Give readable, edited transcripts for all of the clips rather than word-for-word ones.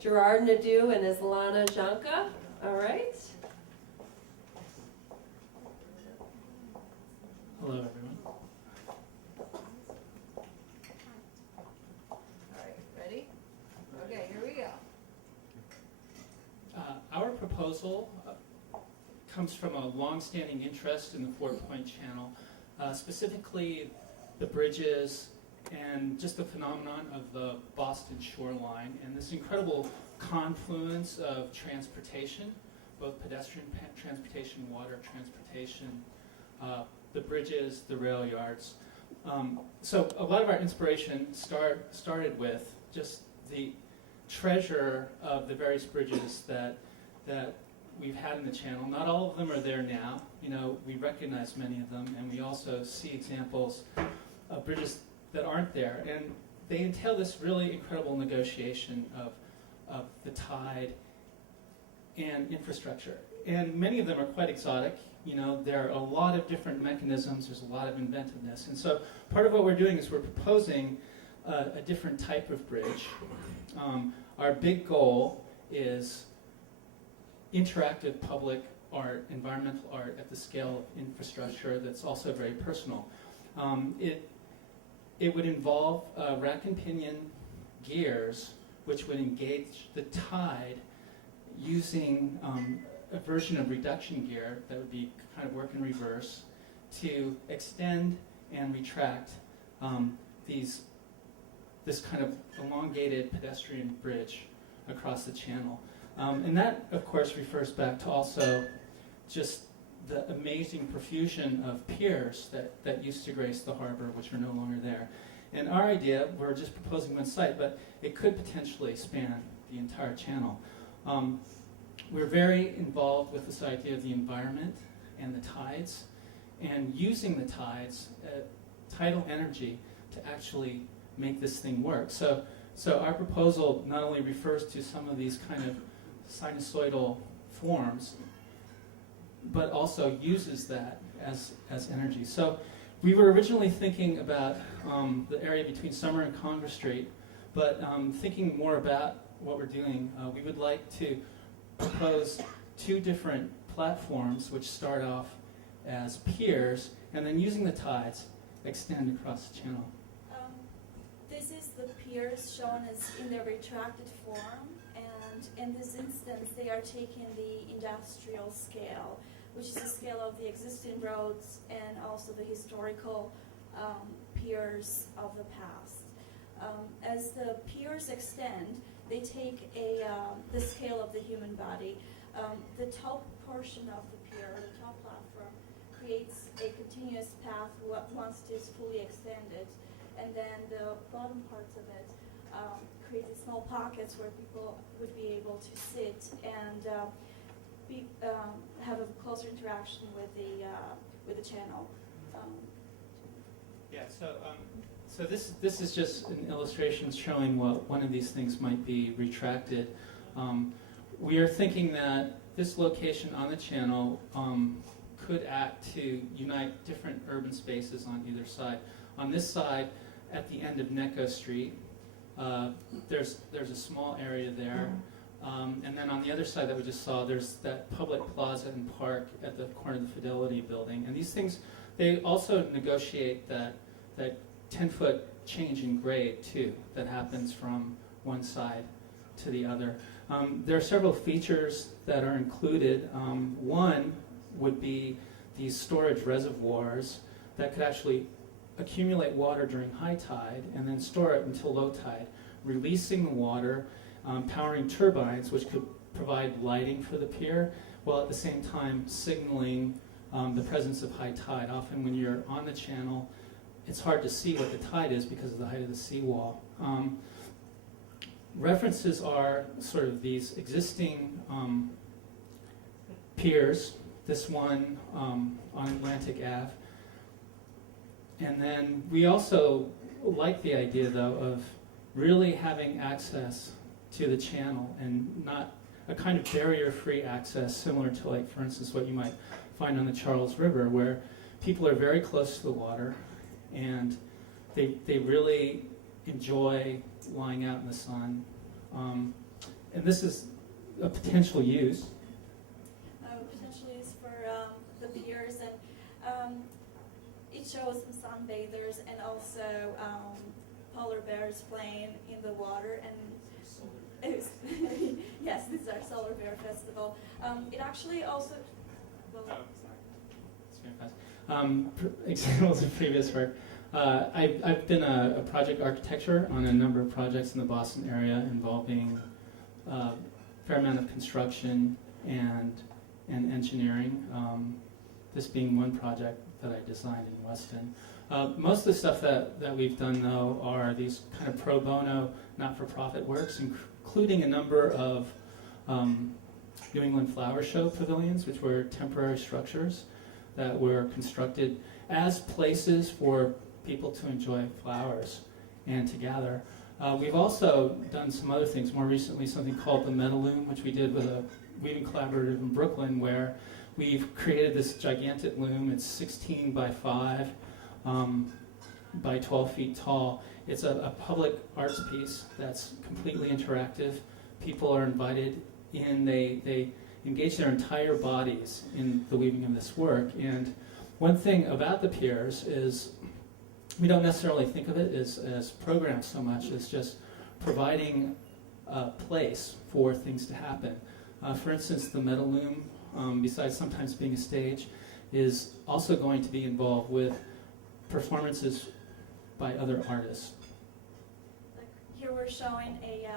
Gerard Nadeau and Elsiana.wmv. All right. Hello, everyone. All right, ready? Okay, here we go. Our proposal comes from a long-standing interest in the Fort Point Channel, specifically the bridges and just the phenomenon of the Boston shoreline and this incredible confluence of transportation, both pedestrian transportation, water transportation, the bridges, the rail yards. So a lot of our inspiration started with just the treasure of the various bridges that we've had in the channel. Not all of them are there now. You know, we recognize many of them, and we also see examples of bridges that aren't there. And they entail this really incredible negotiation of the tide and infrastructure. And many of them are quite exotic. You know, there are a lot of different mechanisms. There's a lot of inventiveness. And so part of what we're doing is we're proposing a different type of bridge. Our big goal is interactive public art, environmental art at the scale of infrastructure that's also very personal. It would involve rack and pinion gears which would engage the tide using a version of reduction gear that would be kind of work in reverse to extend and retract this kind of elongated pedestrian bridge across the channel. And that, of course, refers back to also just the amazing profusion of piers that used to grace the harbor, which are no longer there. And our idea, we're just proposing one site, but it could potentially span the entire channel. We're very involved with this idea of the environment and the tides, and using the tides, tidal energy, to actually make this thing work. So our proposal not only refers to some of these kind of sinusoidal forms, but also uses that as energy. So we were originally thinking about the area between Summer and Congress Street, but thinking more about what we're doing, we would like to propose two different platforms which start off as piers, and then using the tides, extend across the channel. This is the piers shown as in their retracted form, and in this instance they are taking the industrial scale, which is the scale of the existing roads and also the historical piers of the past. As the piers extend, they take the scale of the human body. The top portion of the pier, the top platform, creates a continuous path once it is fully extended, and then the bottom parts of it creates small pockets where people would be able to sit and have a closer interaction with the channel. Yeah. So this is just an illustration showing what one of these things might be retracted. We are thinking that this location on the channel could act to unite different urban spaces on either side. On this side, at the end of Necco Street, there's a small area there. And then on the other side that we just saw, there's that public plaza and park at the corner of the Fidelity Building. And these things, they also negotiate that 10-foot change in grade, too, that happens from one side to the other. There are several features that are included. One would be these storage reservoirs that could actually accumulate water during high tide and then store it until low tide, releasing the water, powering turbines, which could provide lighting for the pier, while at the same time signaling the presence of high tide. Often when you're on the channel, it's hard to see what the tide is because of the height of the seawall. References are sort of these existing piers, this one on Atlantic Ave. And then we also like the idea, though, of really having access to the channel and not a kind of barrier-free access similar to, like, for instance, what you might find on the Charles River, where people are very close to the water and they really enjoy lying out in the sun. and this is a potential use. Potentially is for the piers, and it shows some sunbathers and also polar bears playing in the water. And yes, this is our Solar Bear Festival. It actually also. Well, Examples of previous work. I've been a project architecture on a number of projects in the Boston area involving a fair amount of construction and engineering. This being one project that I designed in Weston. Most of the stuff that we've done, though, are these kind of pro bono, not-for-profit works, including a number of New England Flower Show pavilions, which were temporary structures that were constructed as places for people to enjoy flowers and to gather. We've also done some other things. More recently, something called the Metaloom, which we did with a weaving collaborative in Brooklyn, where we've created this gigantic loom. It's 16 by 5 by 12 feet tall. It's a public arts piece that's completely interactive. People are invited in. They engage their entire bodies in the weaving of this work. And one thing about the piers is we don't necessarily think of it as programs so much as just providing a place for things to happen. For instance, the metal loom, besides sometimes being a stage, is also going to be involved with performances by other artists. like here we're showing a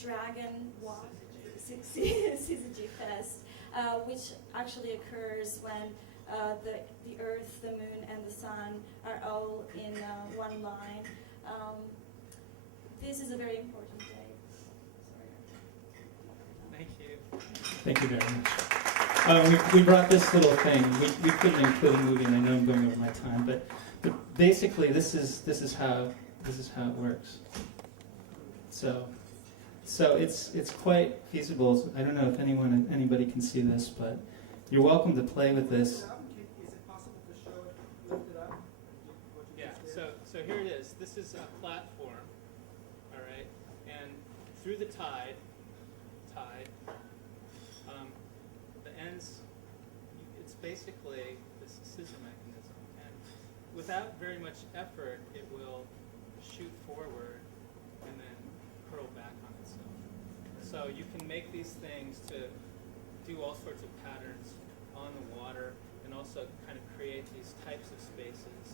dragon walk, Syzygy Fest, which actually occurs when the Earth, the Moon, and the Sun are all in one line. This is a very important day. Thank you. Thank you very much. We brought this little thing. We couldn't include a movie, and I know I'm going over my time, but basically this is how it works. So it's quite feasible. I don't know if anybody can see this, but you're welcome to play with this. Is it possible to show it, lift it up? Yeah. So here it is. This is a platform. All right, and through the tide, the ends. It's basically this scissor mechanism, and without very much effort, it will shoot forward and then curl back on itself. So you can make these things to do all sorts of patterns on the water, and also kind of create these types of spaces